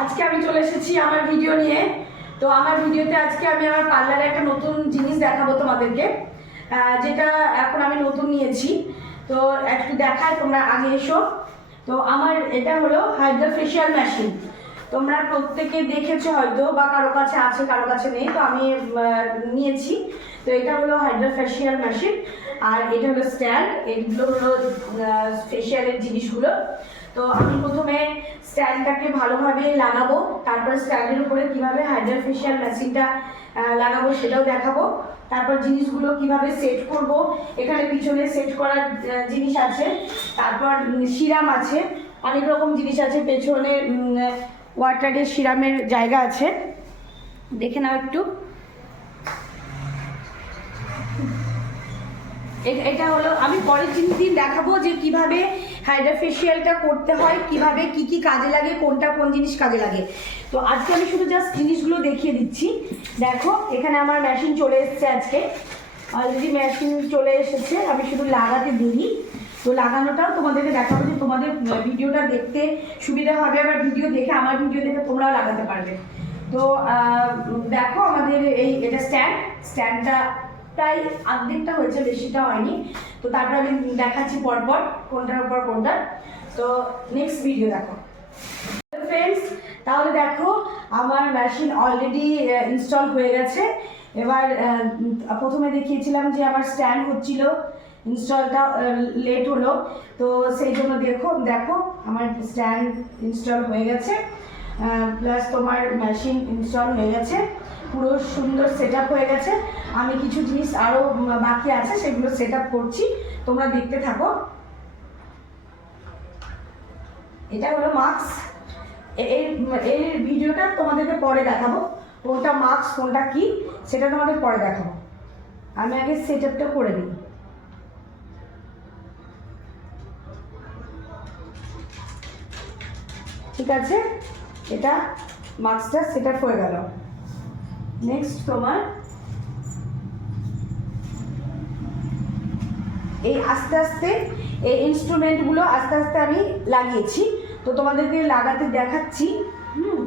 আজকে আমি চলে এসেছি আমার ভিডিও নিয়ে। তো আমার ভিডিওতে আজকে আমি আমার পার্লারে একটা নতুন জিনিস দেখাবো তোমাদেরকে যেটা এখন আমি নতুন নিয়েছি। তো একটু দেখায়, তোমরা আগে এসো। তো আমার এটা হলো হাইড্রোফেশিয়াল মেশিন তোমরা প্রত্যেকে দেখেছ হয়তো, বা কারও কাছে আছে, কারও কাছে নেই, তো আমি নিয়েছি। তো এটা হলো হাইড্রা ফেশিয়াল মেশিন আর এটা হলো স্ট্যান্ড এগুলো হলো ফেশিয়ালের জিনিসগুলো। তো আমি প্রথমে স্ট্যান্ডটাকে ভালোভাবে লাগাবো, তারপর স্ট্যান্ডের উপরে কীভাবে হাইড্রা ফেশিয়াল মেশিনটা লাগাবো সেটাও দেখাবো। তারপর জিনিসগুলো কীভাবে সেট করব, এখানে পিছনে সেট করার জিনিস আছে। তারপর সিরাম আছে, অনেক রকম জিনিস আছে, পেছনে ওয়াটারের সিরামের জায়গা আছে। দেখে নাও একটু। এটা হলো, আমি পরের জিনিস দিন দেখাবো যে কীভাবে হাইড্রাফেশিয়ালটা করতে হয়, কীভাবে কি কি কাজে লাগে, কোনটা কোন জিনিস কাজে লাগে। তো আজকে আমি শুধু জাস্ট জিনিসগুলো দেখিয়ে দিচ্ছি। দেখো, এখানে আমার মেশিন চলে এসেছে আজকে। অলরেডি মেশিন চলে এসেছে, আমি শুধু লাগাতে দিই তো লাগানোটাও তোমাদেরকে দেখাবো যে তোমাদের ভিডিওটা দেখতে সুবিধা হবে, আবার ভিডিও দেখে আমার ভিডিও দেখে তোমরাও লাগাতে পারবে। তো দেখো আমাদের এই এটা স্ট্যান্ড, স্ট্যান্ডটা প্রায় অর্ধেকটা হয়েছে, বেশিটা হয়নি। তো তারপর আমি দেখাচ্ছি পরপর, কোনটার উপর কোনটা। তো নেক্সট ভিডিও দেখো। ফ্রেন্ডস তাহলে দেখো আমার মেশিন অলরেডি ইনস্টল হয়ে গেছে। এবার প্রথমে দেখিয়েছিলাম যে আমার স্ট্যান্ড হচ্ছিল ইনস্টলটা লেট হলো। তো সেই জন্য দেখো দেখো, আমার স্ট্যান্ড ইনস্টল হয়ে গেছে। প্লাস তোমার মেশিন ইনস্টল হয়ে গেছে। পুরো সুন্দর সেট হয়ে গেছে। আমি কিছু জিনিস আরও বাকি আছে, সেগুলো সেট করছি। তোমরা দেখতে থাকো। এটা হলো মাস্ক এই এই ভিডিওটা তোমাদেরকে পরে দেখাবো। কোনটা মাস্ক কোনটা কি, সেটা তোমাদের পরে দেখাবো। আমি আগে সেট আপটা করে নিই। ঠিক আছে? এটা মাস্কটা সেট আপ হয়ে গেল। নেক্সট তোমার এই আস্তে আস্তে এই ইনস্ট্রুমেন্টগুলো আস্তে আস্তে আমি লাগিয়েছি। তো তোমাদেরকে লাগাতে দেখাচ্ছি। হুম।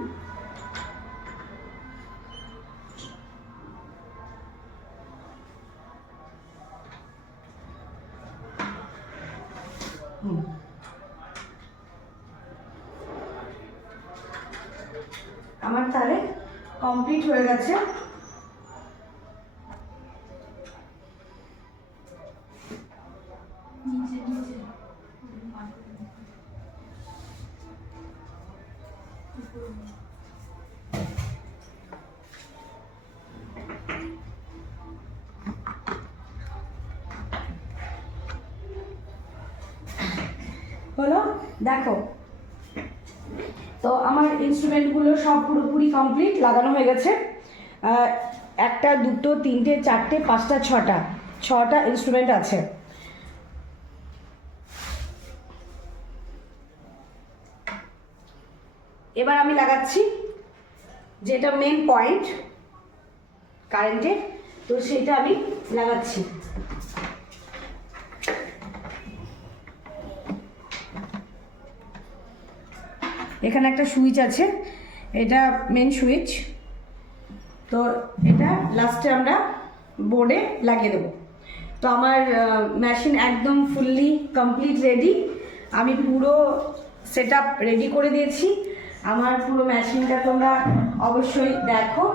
হুম। আমার তাহলে কমপ্লিট হয়ে গেছে। হলো দেখো তো আমার ইনস্ট্রুমেন্টগুলো সব পুরোপুরি কমপ্লিট লাগানো হয়ে গেছে। একটা, দুটো, তিনটে, চারটে, পাঁচটা, ছটা ছটা ইনস্ট্রুমেন্ট আছে। এবার আমি লাগাচ্ছি যেটা মেন পয়েন্ট কারেন্টের তো সেটা আমি লাগাচ্ছি। এখানে একটা সুইচ আছে। এটা মেন সুইচ। তো এটা লাস্টে আমরা বোর্ডে লাগিয়ে দেবো। তো আমার মেশিন একদম ফুললি কমপ্লিট রেডি আমি পুরো সেট রেডি করে দিয়েছি। আমার পুরো মেশিনটা তোমরা অবশ্যই দেখো।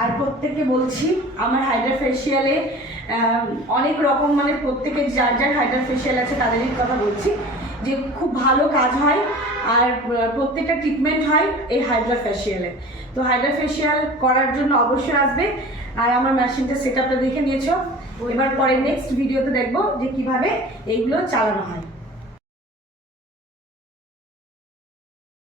আর প্রত্যেককে বলছি, আমার হাইড্রা ফেশিয়ালে অনেক রকম মানে প্রত্যেকের যার যার হাইড্রা ফেশিয়াল আছে তাদেরই কথা বলছি। যে খুব ভালো কাজ হয়। আর প্রত্যেকটা ট্রিটমেন্ট হয় এই হাইড্রা ফেসিয়ালে তো হাইড্রা ফেসিয়াল করার জন্য অবশ্যই আসবে। আর আমার মেশিনটা সেট আপটা দেখে নিয়েছো। এবার পরে নেক্সট ভিডিওতে দেখব যে কীভাবে এইগুলো চালানো হয়।